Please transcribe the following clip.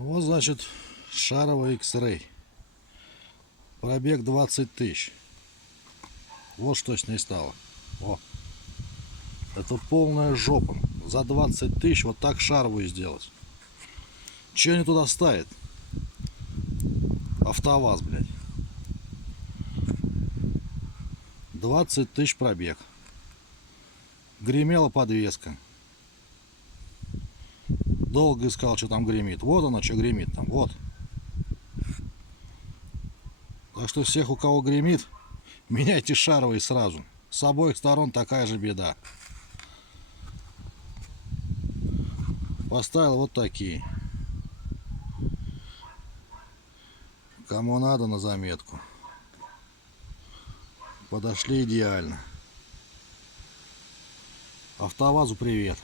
Вот, значит, шаровый X-Ray. Пробег 20 тысяч. Вот что с ней стало. О. Это полная жопа. За 20 тысяч вот так шаровую сделать. Че они туда ставят? АвтоВАЗ, блядь. 20 тысяч пробег. Гремела подвеска. Долго искал, что там гремит. Вот оно, что гремит там. Вот. Так что всех, у кого гремит, меняйте шаровые сразу. С обоих сторон такая же беда. Поставил вот такие. Кому надо, на заметку. Подошли идеально. АвтоВАЗу привет.